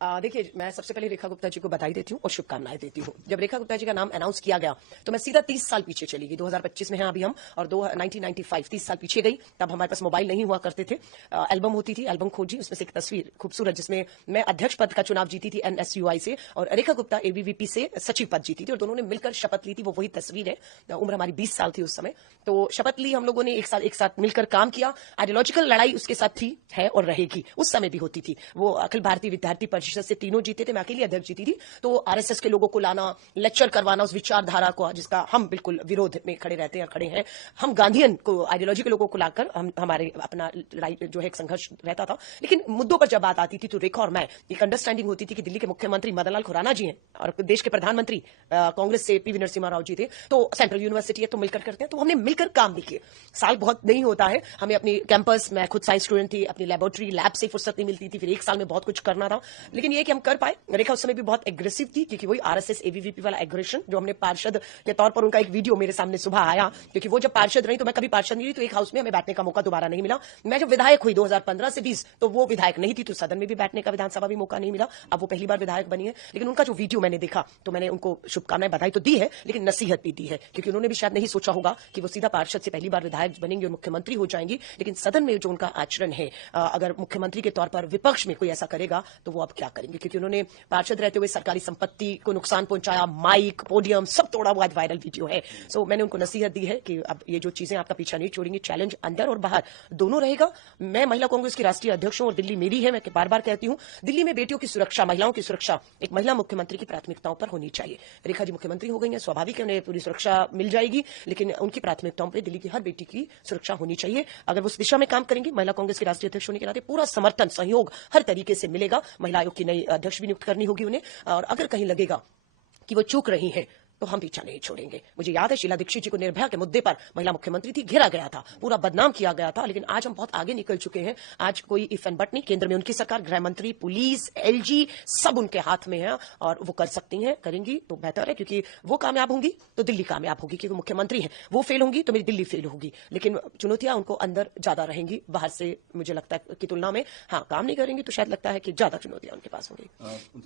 देखिए, मैं सबसे पहले रेखा गुप्ता जी को बधाई देती हूँ और शुभकामनाएं देती हूँ। जब रेखा गुप्ता जी का नाम अनाउंस किया गया तो मैं सीधा 30 साल पीछे चली गई। 2025 में हैं अभी हम, और 1995 30 साल पीछे गई। तब हमारे पास मोबाइल नहीं हुआ करते थे, एल्बम होती थी, एल्बम खोजी, उसमें से एक तस्वीर खूबसूरत जिसमें मैं अध्यक्ष पद का चुनाव जीती थी NSUI से, और रेखा गुप्ता ABVP से सचिव पद जीती थी, और दोनों ने मिलकर शपथ ली थी। वो वही तस्वीर है। उम्र हमारी 20 साल थी उस समय। तो शपथ ली हम लोगों ने, एक साथ मिलकर काम किया। आइडियोलॉजिकल लड़ाई उसके साथ थी, है और रहेगी, उस समय भी होती थी। वो अखिल भारतीय विद्यार्थी परिषद से तीनों जीते थे, मैं अकेली अध्यक्ष जीती थी। तो RSS के लोगों को लाना, लेक्चर करवाना उस विचारधारा को, जिसका हम बिल्कुल विरोध में खड़े रहते हैं, खड़े हैं। हम गांधीयन को, आइडियोलॉजी के लोगों को लाकर हमारे अपना लड़ाई जो है एक संघर्ष रहता था। लेकिन मुद्दों पर जब बात आती थी तो रेखा और मैं एक अंडरस्टैंडिंग होती थी कि दिल्ली के मुख्यमंत्री मदन लाल खुराना जी हैं और देश के प्रधानमंत्री कांग्रेस से PV नरसिम्हा राव जी थे, तो सेंट्रल यूनिवर्सिटी है तो मिलकर करते हैं। तो हमने मिलकर काम भी किए। साल बहुत नहीं होता है, हमें अपनी कैंपस, मैं खुद साइंस स्टूडेंट थी, अपनी लेबोरेटरी लैब से फुर्सत नहीं मिलती थी, फिर एक साल में बहुत कुछ करना था। लेकिन ये कि हम कर पाए। रेखा उस समय भी बहुत एग्रेसिव थी, क्योंकि वही RSS ABVP वाला एग्रेशन जो हमने पार्षद के तौर पर, उनका एक वीडियो मेरे सामने सुबह आया, क्योंकि वो जब पार्षद रही तो मैं कभी पार्षद नहीं रही, तो एक हाउस में हमें बैठने का मौका दोबारा नहीं मिला। मैं जब विधायक हुई 2015 से 20, तो वो विधायक नहीं थी, तो सदन में भी बैठने का, विधानसभा भी मौका नहीं मिला। अब वो पहली बार विधायक बनी है। लेकिन उनका जो वीडियो मैंने देखा तो मैंने उनको शुभकामनाएं, बधाई तो दी है, लेकिन नसीहत भी दी है, क्योंकि उन्होंने भी शायद नहीं सोचा होगा कि वो सीधा पार्षद से पहली बार विधायक बनेंगे और मुख्यमंत्री हो जाएंगी। लेकिन सदन में जो उनका आचरण है, अगर मुख्यमंत्री के तौर पर विपक्ष में कोई ऐसा करेगा तो वो अब क्या करेंगे, क्योंकि उन्होंने पार्षद रहते हुए सरकारी संपत्ति को नुकसान पहुंचाया, माइक, पोडियम सब तोड़ा। वो आज वायरल वीडियो है। सो मैंने उनको नसीहत दी है कि अब ये जो चीजें आपका पीछा नहीं छोड़ेंगी, चैलेंज अंदर और बाहर दोनों रहेगा। मैं महिला कांग्रेस की राष्ट्रीय अध्यक्ष हूं और दिल्ली मेरी है। मैं बार बार कहती हूं, दिल्ली में बेटियों की सुरक्षा, महिलाओं की सुरक्षा एक महिला मुख्यमंत्री की प्राथमिकताओं पर होनी चाहिए। रेखा जी मुख्यमंत्री हो गई है, स्वाभाविक है उन्हें पूरी सुरक्षा मिल जाएगी, लेकिन उनकी प्राथमिकताओं पर दिल्ली की हर बेटी की सुरक्षा होनी चाहिए। अगर वो उस दिशा में काम करेंगे, महिला कांग्रेस की राष्ट्रीय अध्यक्ष होने के नाते पूरा समर्थन, सहयोग हर तरीके से मिलेगा। महिला आयोग की नई अध्यक्ष भी नियुक्त करनी होगी उन्हें, और अगर कहीं लगेगा कि वो चूक रही हैं तो हम पीछा नहीं छोड़ेंगे। मुझे याद है शीला दीक्षित जी को निर्भया के मुद्दे पर, महिला मुख्यमंत्री थी, घेरा गया था, पूरा बदनाम किया गया था। लेकिन आज हम बहुत आगे निकल चुके हैं। आज कोई इफ एंड बट नहीं, केंद्र में उनकी सरकार, गृह मंत्री, पुलिस, LG सब उनके हाथ में है, और वो कर सकती हैं, करेंगी तो बेहतर है, क्योंकि वो कामयाब होंगी तो दिल्ली कामयाब होगी, क्योंकि मुख्यमंत्री है। वो फेल होंगी तो मेरी दिल्ली फेल होगी। लेकिन चुनौतियां उनको अंदर ज्यादा रहेंगी, बाहर से मुझे लगता है की तुलना में। हाँ, काम नहीं करेंगी तो शायद लगता है कि ज्यादा चुनौतियां उनके पास होंगी।